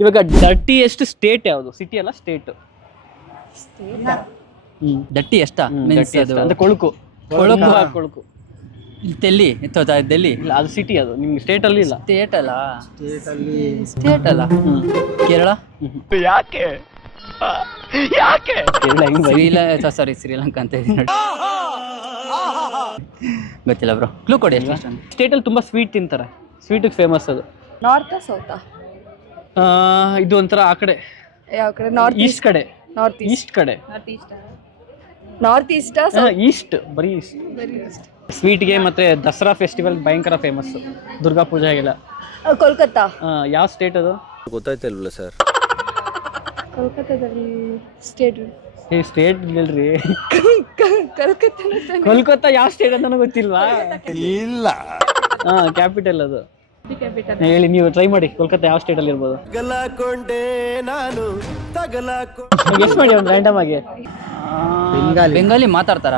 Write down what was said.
ಇವಾಗ dirtiest state ಯಾವುದು? City ಅಲ್ಲ ಸ್ಟೇಟ್. ದಟ್ಟಿ ಎಷ್ಟ ಅಂದ್ರೆ ಕೊಳುಕು ಕೊಳುಕು. ಕೊಳುಕು ಡೆಲ್ಲಿ ಡೆಲ್ಲಿ ಇಲ್ಲ, ಅದು ಸಿಟಿ. ಅದು ನಿಮ್ಗೆ ಸ್ಟೇಟ್ ಅಲ್ಲಿ ಇಲ್ಲ. ಸ್ಟೇಟ್ ಅಲ್ಲ ಕೇರಳ. ಯಾಕೆ ಕೇರಳ ಹೆಂಗ್ ಸಾರಿ ಶ್ರೀಲಂಕಾ ಅಂತ ಇದೆ ನೋಡಿ. ಗೊತ್ತಿಲ್ಲ ಬ್ರೋ, ಕ್ಲೂ ಕೊಡಿ. ಸ್ಟೇಟ್ ಅಲ್ಲಿ ತುಂಬಾ ಸ್ವೀಟ್ ತಿಂತಾರೆ. ಸ್ವೀಟ್ ಫೇಮಸ್ ಅದು. North south? ಇದು ಒಂಥರ ಆ ಕಡೆ, ಯಾವ ಕಡೆ? ನಾರ್ತ್ ಈಸ್ಟ್ ಕಡೆ. ನಾರ್ತ್ ಈಸ್ಟ್ ಕಡೆ. ನಾರ್ತ್ ಈಸ್ಟ್ ಈಸ್ಟ್, ಬರೀ ಈಸ್ಟ್. ಸ್ವೀಟ್ಗೆ ಮತ್ತೆ ದಸರಾ ಫೆಸ್ಟಿವಲ್ ಭಯಂಕರ ಫೇಮಸ್. ದುರ್ಗಾ ಪೂಜೆಗೆಲ್ಲ. ಕೋಲ್ಕತ್ತಾ. ಯಾವ ಸ್ಟೇಟ್ ಅದು? ಗೊತ್ತಾಯ್ತಲ್ವಲ್ಲ ಸರ್. ಕೋಲ್ಕತ್ತಾದಲ್ಲಿ ಸ್ಟೇಟ್. ಸ್ಟೇಟ್ ಹೇಳ್ರಿ. ಕೋಲ್ಕತ್ತಾ. ಕೋಲ್ಕತ್ತಾ ಯಾವ ಸ್ಟೇಟ್ ಅಂತ ಗೊತ್ತಿಲ್ವಾ? ಇಲ್ಲ. ಕ್ಯಾಪಿಟಲ್ ಅದು. ಹೇಳಿ, ನೀವು ಟ್ರೈ ಮಾಡಿ. ಕೋಲ್ಕತ್ತಾ ಯಾವ ಸ್ಟೇಟ್ ಅಲ್ಲಿ ಇರ್ಬೋದು? ನಾನು ಗೆಸ್ ಮಾಡಿ ಒಂದು ರ್ಯಾಂಡಮ್ ಆಗಿ. ಬೆಂಗಾಲಿ ಮಾತಾಡ್ತಾರ?